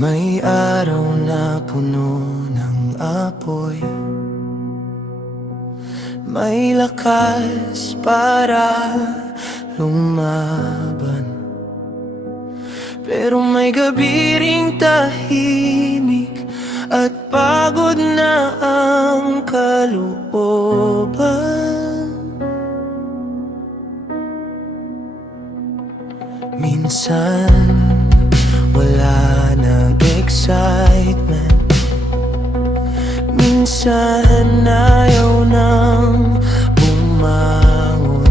May araw na puno ng apoy, may lakas para lumaban. Pero may gabi ring tahimik at pagod na ang kalooban. Minsan wala nag-excitement, minsan ayaw nang bumangon.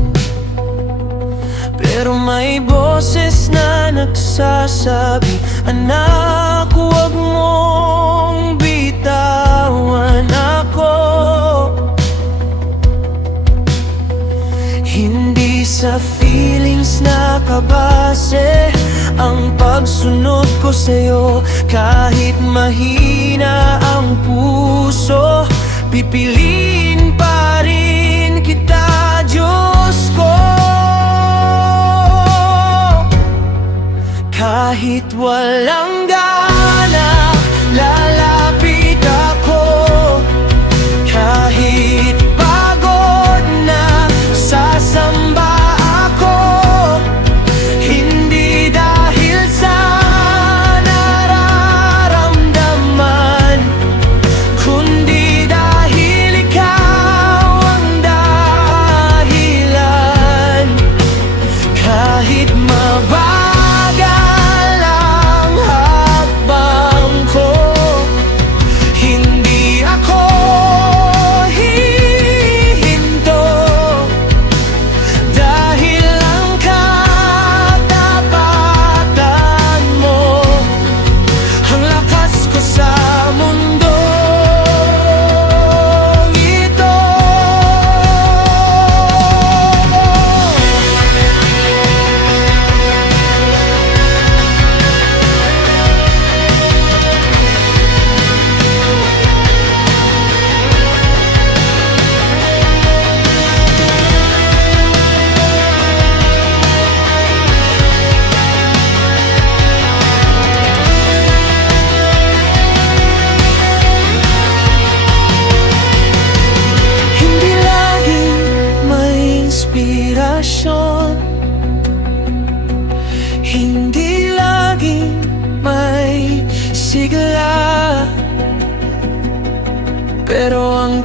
Pero may boses na nagsasabi, anak, huwag mong bitawan ako. Hindi sa feelings nakabase ang pagsunod ko sa'yo. Kahit mahina ang puso, pipiliin pa rin kita, Diyos ko. Kahit walang gana, lalapit ako. Kahit pagod na, sasamba ako. Hindi dahil sa nararamdaman, kundi dahil ikaw ang dahilan. Kahit mabagal ang hakbang ko, hindi ako hihinto. Dahil ang katapatan mo ang lakas ko sa mundong ito. Hindi laging may inspirasyon, hindi laging may sigla, pero ang